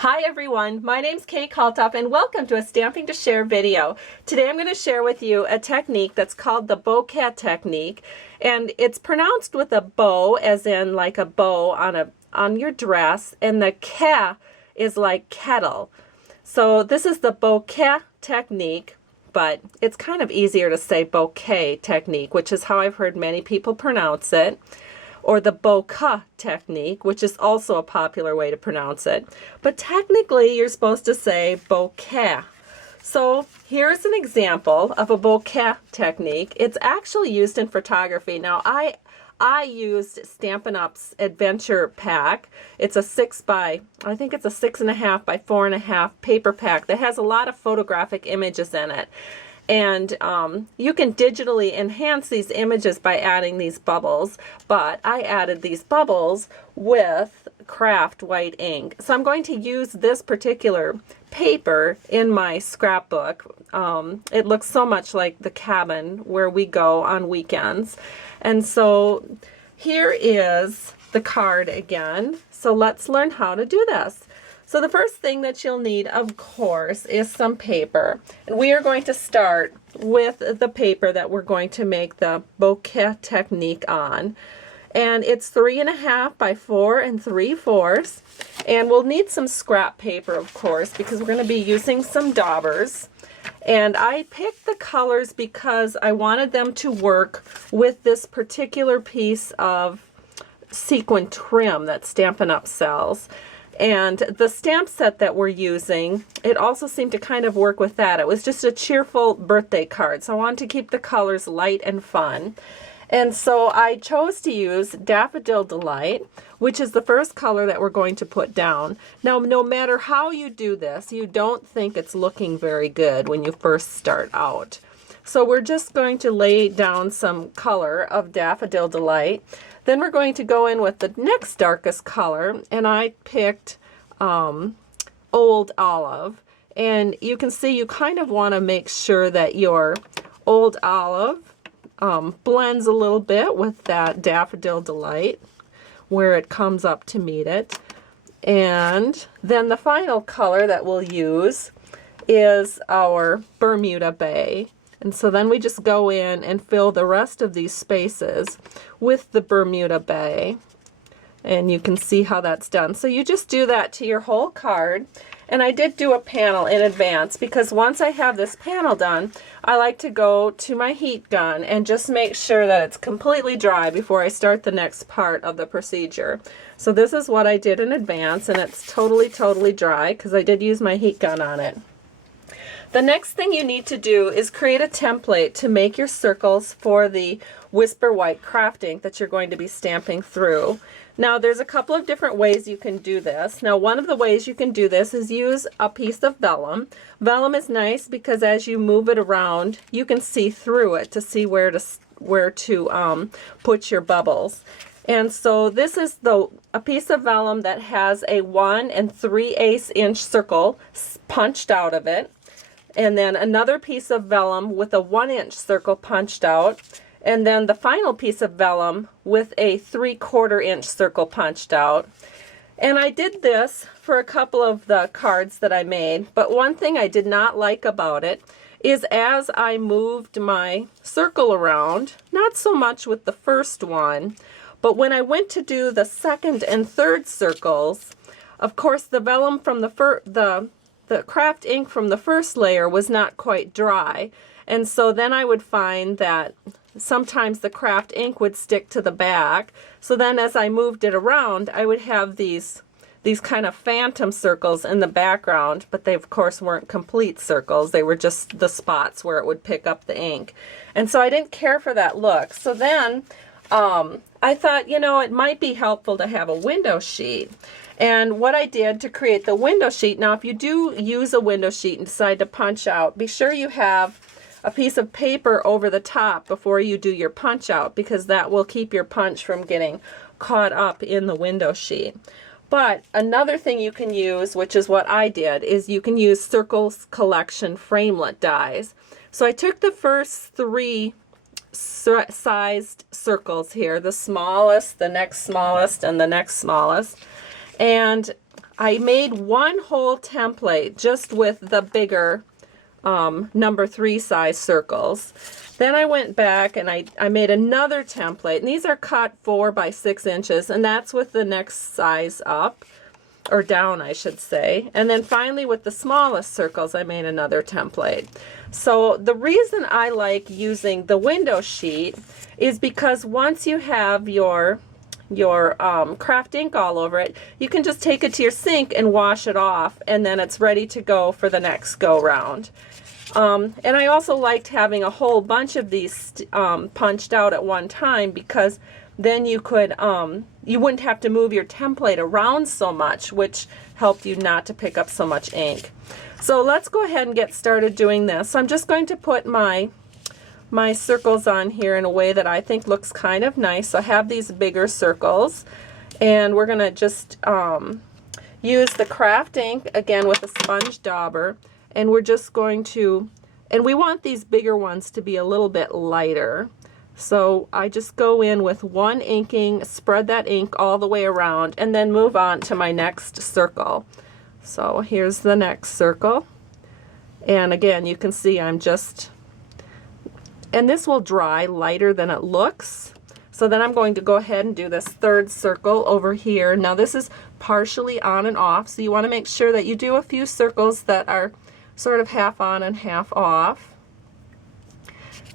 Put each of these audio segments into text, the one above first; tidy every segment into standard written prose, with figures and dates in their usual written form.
Hi everyone, my name's Kay Kalthoff and welcome to a Stamping to Share video. Today I'm going to share with you a technique that's called the Bokeh technique, and it's pronounced with a bow, as in like a bow on your dress, and the keh is like kettle. So this is the Bokeh technique, but it's kind of easier to say Bokeh technique, which is how I've heard many people pronounce it. Or the Bokeh technique, which is also a popular way to pronounce it. But technically, you're supposed to say Bokeh. So here's an example of a Bokeh technique. It's actually used in photography. Now, I used Stampin' Up's Adventure Pack. It's a 6.5 by 4.5 paper pack that has a lot of photographic images in it. And you can digitally enhance these images by adding these bubbles, but I added these bubbles with craft white ink. So I'm going to use this particular paper in my scrapbook. It looks so much like the cabin where we go on weekends. And so here is the card again. So let's learn how to do this. So the first thing that you'll need, of course, is some paper. And we are going to start with the paper that we're going to make the Bokeh technique on. And it's 3.5 by 4 3/4. And we'll need some scrap paper, of course, because we're going to be using some daubers. And I picked the colors because I wanted them to work with this particular piece of sequin trim that Stampin' Up sells. And the stamp set that we're using, it also seemed to kind of work with that. It was just a cheerful birthday card, so I wanted to keep the colors light and fun. And so I chose to use Daffodil Delight, which is the first color that we're going to put down. Now, no matter how you do this, you don't think it's looking very good when you first start out. So we're just going to lay down some color of Daffodil Delight. Then we're going to go in with the next darkest color, and I picked Old Olive. And you can see you kind of want to make sure that your Old Olive blends a little bit with that Daffodil Delight where it comes up to meet it. And then the final color that we'll use is our Bermuda Bay. And so then we just go in and fill the rest of these spaces with the Bermuda Bay. And you can see how that's done. So you just do that to your whole card. And I did do a panel in advance because once I have this panel done, I like to go to my heat gun and just make sure that it's completely dry before I start the next part of the procedure. So this is what I did in advance, and it's totally dry because I did use my heat gun on it. The next thing you need to do is create a template to make your circles for the Whisper White craft ink that you're going to be stamping through. Now there's a couple of different ways you can do this. Now one of the ways you can do this is use a piece of vellum. Vellum is nice because as you move it around, you can see through it to see where to put your bubbles. And so this is a piece of vellum that has a 1 3/8 inch circle punched out of it. And then another piece of vellum with a 1-inch circle punched out, and then the final piece of vellum with a 3/4 inch circle punched out. And I did this for a couple of the cards that I made, but one thing I did not like about it is as I moved my circle around, not so much with the first one, but when I went to do the second and third circles, of course the vellum from the craft ink from the first layer was not quite dry, and so then I would find that sometimes the craft ink would stick to the back. So then as I moved it around, I would have these kind of phantom circles in the background, but they of course weren't complete circles. They were just the spots where it would pick up the ink. And so I didn't care for that look. So then I thought, you know, it might be helpful to have a window sheet. And what I did to create the window sheet, now if you do use a window sheet and decide to punch out, be sure you have a piece of paper over the top before you do your punch out, because that will keep your punch from getting caught up in the window sheet. But another thing you can use, which is what I did, is you can use Circles Collection framelit dies. So I took the first 3 sized circles here, the smallest, the next smallest, and the next smallest, and I made one whole template just with the bigger number 3 size circles. Then I went back and I made another template, and these are cut 4 by 6 inches, and that's with the next size up, or down I should say. And then finally with the smallest circles I made another template. So the reason I like using the window sheet is because once you have your craft ink all over it, you can just take it to your sink and wash it off, and then it's ready to go for the next go round. And I also liked having a whole bunch of these punched out at one time, because then you could you wouldn't have to move your template around so much, which helped you not to pick up so much ink. So let's go ahead and get started doing this. So I'm just going to put my circles on here in a way that I think looks kind of nice. So I have these bigger circles, and we're going to just use the craft ink again with a sponge dauber, and we're just going to, and we want these bigger ones to be a little bit lighter. So I just go in with one inking, spread that ink all the way around, and then move on to my next circle. So here's the next circle, and again you can see I'm just, and this will dry lighter than it looks. So then I'm going to go ahead and do this third circle over here. Now this is partially on and off, so you want to make sure that you do a few circles that are sort of half on and half off.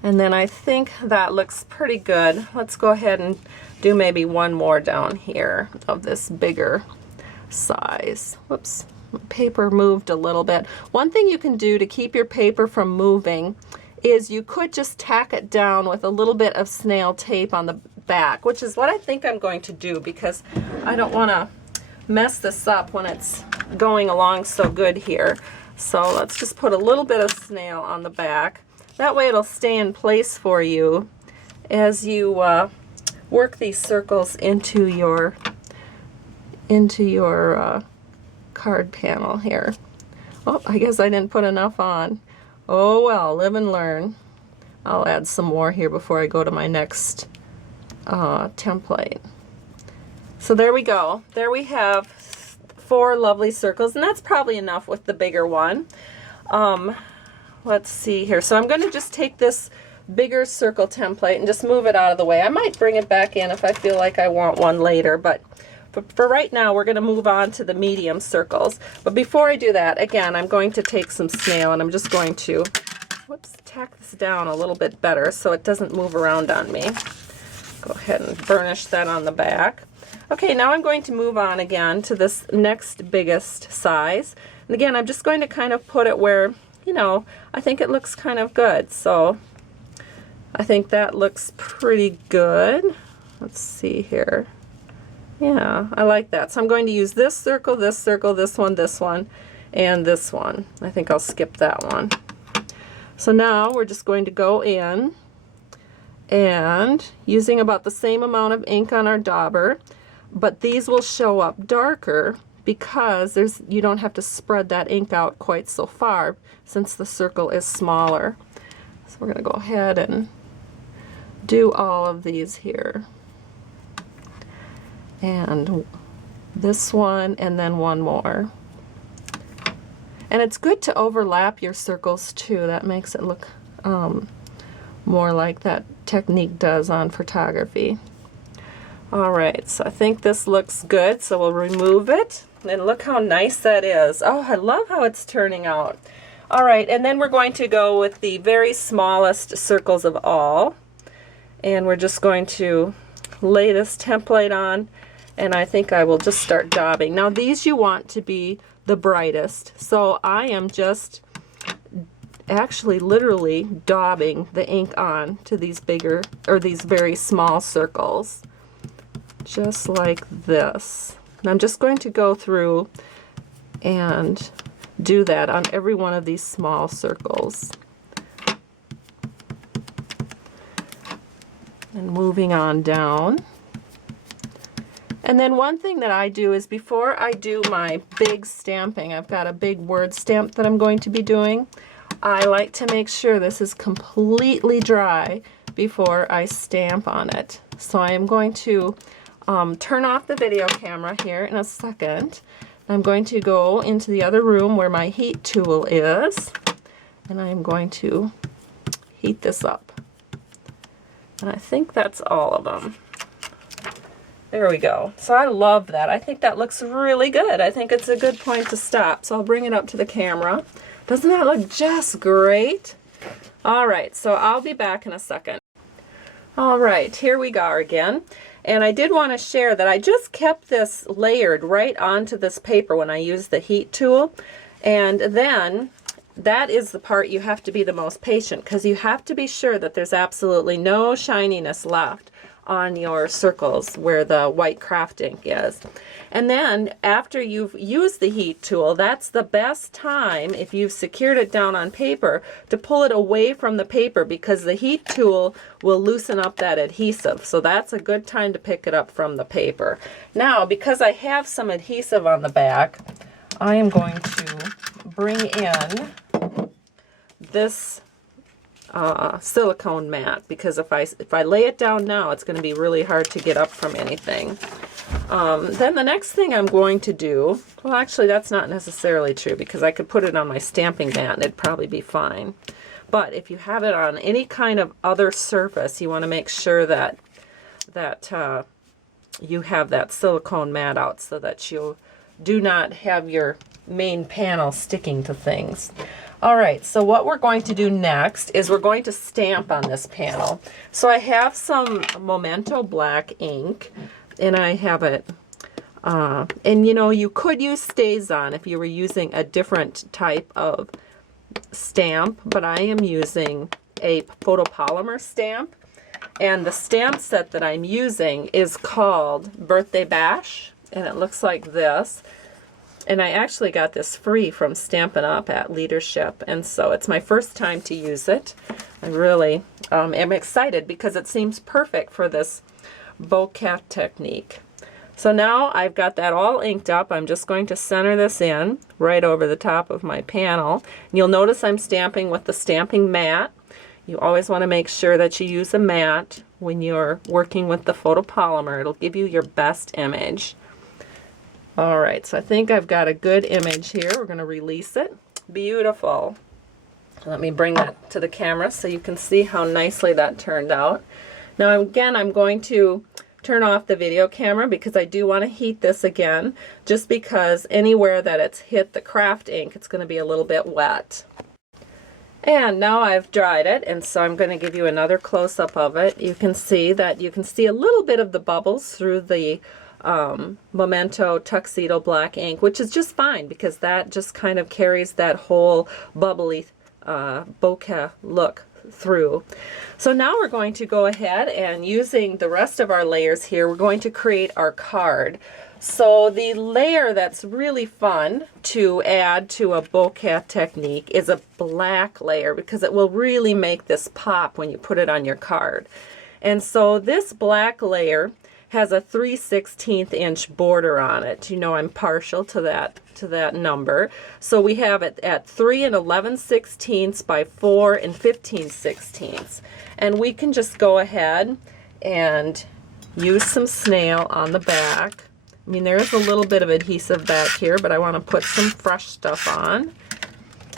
And then I think that looks pretty good. Let's go ahead and do maybe one more down here of this bigger size. Whoops, my paper moved a little bit. One thing you can do to keep your paper from moving is you could just tack it down with a little bit of snail tape on the back, which is what I think I'm going to do, because I don't want to mess this up when it's going along so good here. So let's just put a little bit of snail on the back. That way it'll stay in place for you as you work these circles into your card panel here. Oh, I guess I didn't put enough on. Oh well, live and learn. I'll add some more here before I go to my next template. So there we go. There we have 4 lovely circles, and that's probably enough with the bigger one. Let's see here. So I'm going to just take this bigger circle template and just move it out of the way. I might bring it back in if I feel like I want one later, but for right now we're going to move on to the medium circles. But before I do that, again, I'm going to take some snail, and I'm just going to, whoops, tack this down a little bit better so it doesn't move around on me. Go ahead and burnish that on the back. Okay, now I'm going to move on again to this next biggest size. And again, I'm just going to kind of put it where, you know, I think it looks kind of good. So I think that looks pretty good. Let's see here. Yeah, I like that. So I'm going to use this circle, this one, and this one. I think I'll skip that one. So now we're just going to go in and using about the same amount of ink on our dauber, but these will show up darker because you don't have to spread that ink out quite so far since the circle is smaller. So we're going to go ahead and do all of these here. And this one, and then one more. And it's good to overlap your circles too. That makes it look more like that technique does on photography. Alright, so I think this looks good, so we'll remove it. And look how nice that is. Oh, I love how it's turning out. Alright, and then we're going to go with the very smallest circles of all. And we're just going to lay this template on, and I think I will just start daubing. Now these you want to be the brightest, so I am just actually literally daubing the ink on to these bigger, or these very small circles, just like this. And I'm just going to go through and do that on every one of these small circles. And moving on down. And then one thing that I do is before I do my big stamping, I've got a big word stamp that I'm going to be doing, I like to make sure this is completely dry before I stamp on it. So I am going to turn off the video camera here in a second. I'm going to go into the other room where my heat tool is, and I'm going to heat this up. And I think that's all of them. There we go. So I love that. I think that looks really good. I think it's a good point to stop. So I'll bring it up to the camera. Doesn't that look just great? All right, so I'll be back in a second. All right, here we go again. And I did want to share that I just kept this layered right onto this paper when I used the heat tool. And then that is the part you have to be the most patient, because you have to be sure that there's absolutely no shininess left on your circles where the white craft ink is. And then after you've used the heat tool, that's the best time, if you've secured it down on paper, to pull it away from the paper, because the heat tool will loosen up that adhesive. So that's a good time to pick it up from the paper. Now, because I have some adhesive on the back, I am going to bring in this silicone mat, because if I lay it down now, it's going to be really hard to get up from anything. Then the next thing I'm going to do, well, actually that's not necessarily true, because I could put it on my stamping mat and it'd probably be fine. But if you have it on any kind of other surface, you want to make sure that you have that silicone mat out so that you do not have your main panel sticking to things. All right, so what we're going to do next is we're going to stamp on this panel. So I have some Memento black ink, and I have it, and you know, you could use StazOn if you were using a different type of stamp, but I am using a photopolymer stamp, and the stamp set that I'm using is called Birthday Bash, and it looks like this. And I actually got this free from Stampin' Up! At Leadership, and so it's my first time to use it. I really am excited because it seems perfect for this bokeh technique. So now I've got that all inked up. I'm just going to center this in right over the top of my panel. And you'll notice I'm stamping with the stamping mat. You always want to make sure that you use a mat when you're working with the photopolymer. It'll give you your best image. All right, so I think I've got a good image here. We're going to release it. Beautiful. Let me bring that to the camera so you can see how nicely that turned out. Now again, I'm going to turn off the video camera because I do want to heat this again, just because anywhere that it's hit the craft ink, it's going to be a little bit wet. And now I've dried it, and so I'm going to give you another close-up of it. You can see that you can see a little bit of the bubbles through the Memento Tuxedo black ink, which is just fine because that just kind of carries that whole bubbly bokeh look through. So now we're going to go ahead and, using the rest of our layers here, we're going to create our card. So the layer that's really fun to add to a bokeh technique is a black layer, because it will really make this pop when you put it on your card. And so this black layer has a 3/16 inch border on it. You know, I'm partial to that number. So we have it at 3 11/16 by 4 15/16. And we can just go ahead and use some snail on the back. I mean, there is a little bit of adhesive back here, but I want to put some fresh stuff on.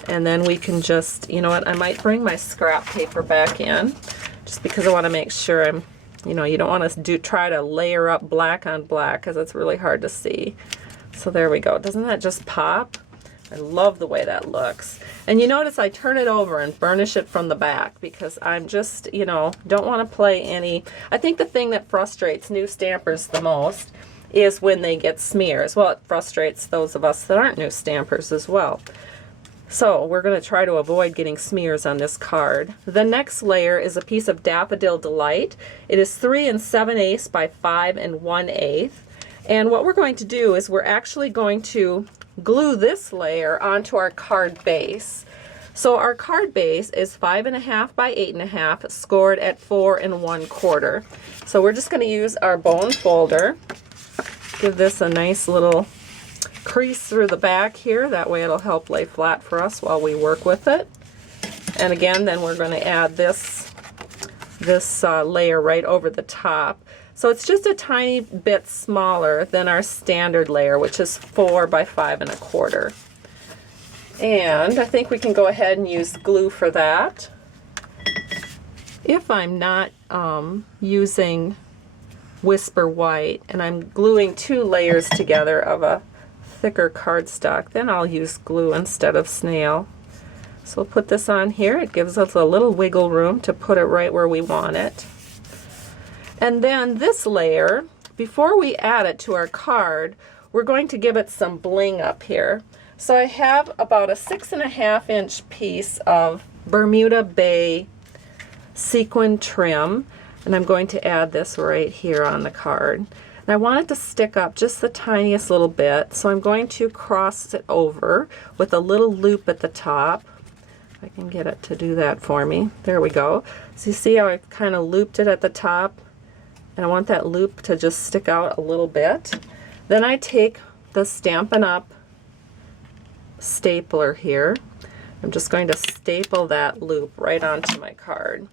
And then we can just, you know what, I might bring my scrap paper back in, just because I want to make sure I'm, you know, you don't want to try to layer up black on black, because it's really hard to see. So there we go. Doesn't that just pop? I love the way that looks. And you notice I turn it over and burnish it from the back, because I'm just, you know, don't want to play any. I think the thing that frustrates new stampers the most is when they get smears. Well, it frustrates those of us that aren't new stampers as well. So we're going to try to avoid getting smears on this card. The next layer is a piece of Daffodil Delight. It is 3 7/8 by 5 1/8. And what we're going to do is we're actually going to glue this layer onto our card base. So our card base is 5 1/2 by 8 1/2, scored at 4 1/4. So we're just going to use our bone folder. Give this a nice little crease through the back here. That way it'll help lay flat for us while we work with it. And again, then we're going to add this this layer right over the top. So it's just a tiny bit smaller than our standard layer, which is 4 by 5 1/4. And I think we can go ahead and use glue for that. If I'm not using Whisper White and I'm gluing 2 layers together of a thicker cardstock, then I'll use glue instead of snail. So we'll put this on here. It gives us a little wiggle room to put it right where we want it. And then this layer, before we add it to our card, we're going to give it some bling up here. So I have about a 6.5 inch piece of Bermuda Bay sequin trim, and I'm going to add this right here on the card. And I want it to stick up just the tiniest little bit, so I'm going to cross it over with a little loop at the top. If I can get it to do that for me. There we go. So you see how I kind of looped it at the top? And I want that loop to just stick out a little bit. Then I take the Stampin' Up! Stapler here. I'm just going to staple that loop right onto my card.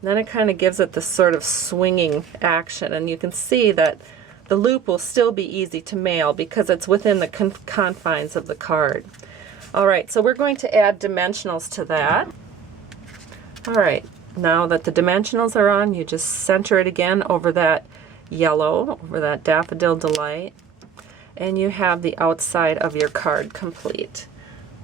And then it kind of gives it this sort of swinging action, and you can see that the loop will still be easy to mail because it's within the confines of the card. Alright, so we're going to add dimensionals to that. Alright, now that the dimensionals are on, you just center it again over that yellow, over that Daffodil Delight, and you have the outside of your card complete.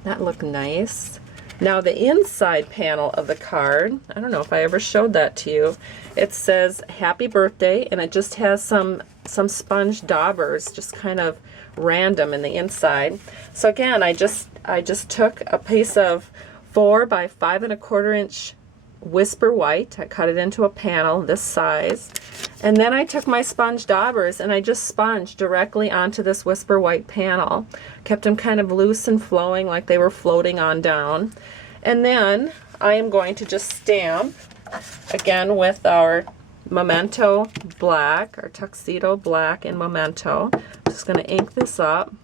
That looked nice. Now the inside panel of the card, I don't know if I ever showed that to you, it says Happy Birthday, and it just has some sponge daubers, just kind of random in the inside. So again, I just took a piece of 4 by 5 1/4 inch Whisper White. I cut it into a panel this size, and then I took my sponge daubers and I just sponged directly onto this Whisper White panel. Kept them kind of loose and flowing like they were floating on down. And then I am going to just stamp again with our Memento Black, our Tuxedo Black in Memento. I'm just going to ink this up.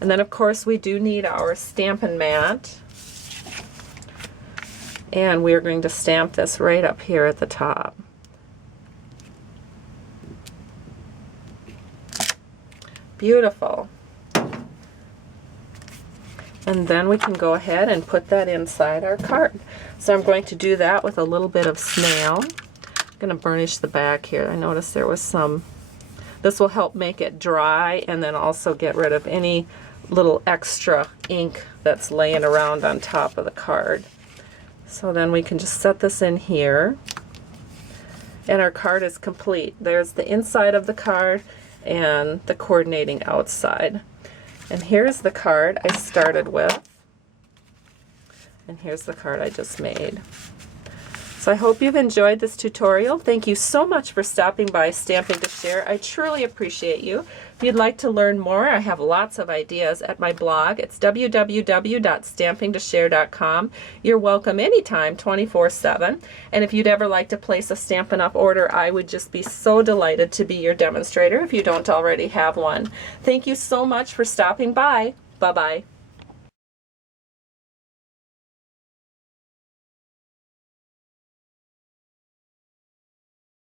And then of course we do need our Stampin' mat. And we're going to stamp this right up here at the top. Beautiful. And then we can go ahead and put that inside our card. So I'm going to do that with a little bit of snail. I'm going to burnish the back here. I noticed there was some. This will help make it dry and then also get rid of any little extra ink that's laying around on top of the card. So then we can just set this in here, and our card is complete. There's the inside of the card and the coordinating outside. And here's the card I started with, and here's the card I just made. So I hope you've enjoyed this tutorial. Thank you so much for stopping by Stamping to Share. I truly appreciate you. If you'd like to learn more, I have lots of ideas at my blog. It's www.stampingtoshare.com. You're welcome anytime, 24/7. And if you'd ever like to place a Stampin' Up! Order, I would just be so delighted to be your demonstrator if you don't already have one. Thank you so much for stopping by. Bye-bye.